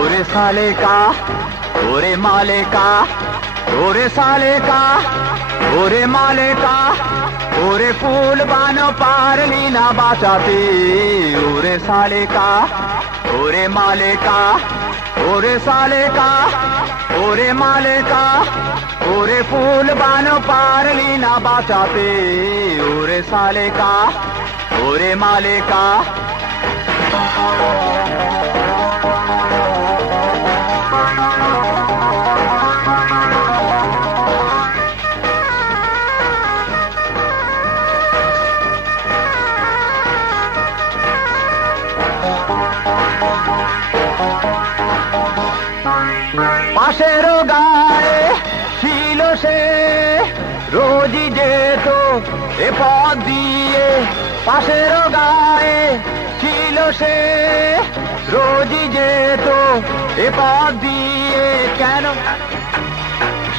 ओरे साले का ओरे माले का ओरे साले का ओरे माले का ओरे फूल बानो पारली ना बाचाते ओरे साले का ओरे माले का ओरे साले का ओरे माले का ओरे फूल बानो पारली ना बाचाते ओरे साले का ओरे माले का পাশেরও গায়ে ছিল সে রোজই যেত এ পথ দিয়ে পাশেরও গায়ে ছিল সে রোজই যেত এ পথ দিয়ে কেন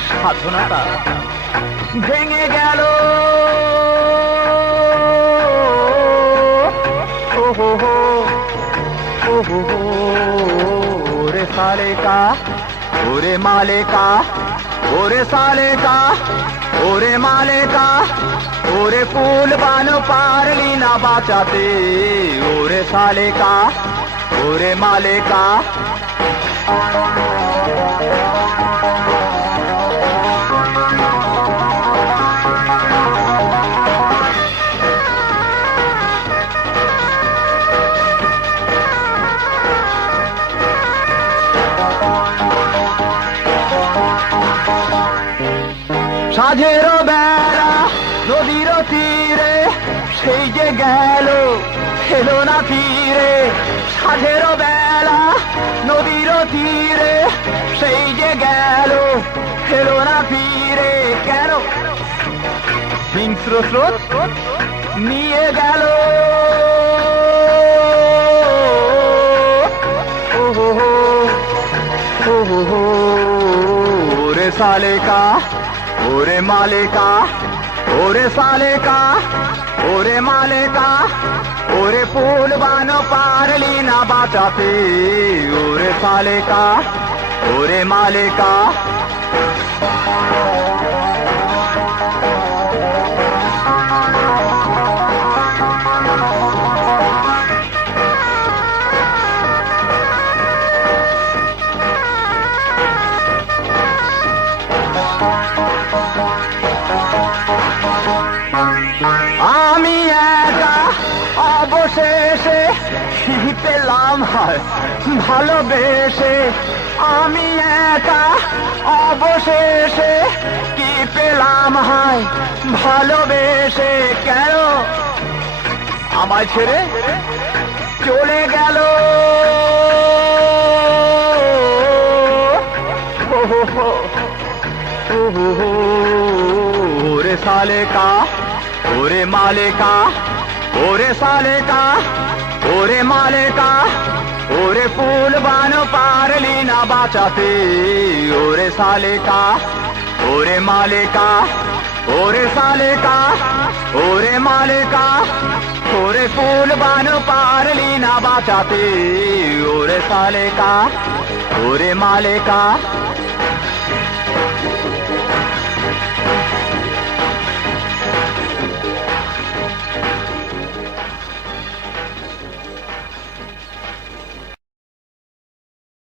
সাধনাটা ভেঙে গেল ও হো হো ও হো হো রে সালে का ओरे माले का ओरे साले का ओरे माले का ओरे फूल बानो पारली ना बाचाते ओरे साले का ओरे माले का সাজেরও বেড়া নদীর তীরে সেই যে গেল এলো না ফিরে সাজেরও বেড়া নদীর তীরে সেই যে গেল এলো না ফিরে কেন হিংস্র স্রোত নিয়ে গেল ও হো হো ও হো হো রে সালে का ओरे माले का ओरे साले का ओरे माले का ओरे फूल बानो पारली ना बाचाते ओरे साले का ओरे माले का আমি একা অবশেষে কি পেলাম হয় ভালোবেসে আমি একা অবশেষে কি পেলাম হয় ভালোবেসে কেন আমায় ছেড়ে চলে গেল ও হো হো ও হো হো রে साले का ओरे माले का ओरे साले का ओरे माले का ओरे फूल बानो पारली ना बाचाते ओरे साले का ओरे माले का ओरे साले का ओरे माले का ओरे फूल बानो पारली ना बाचाते ओरे साले का ओरे माले का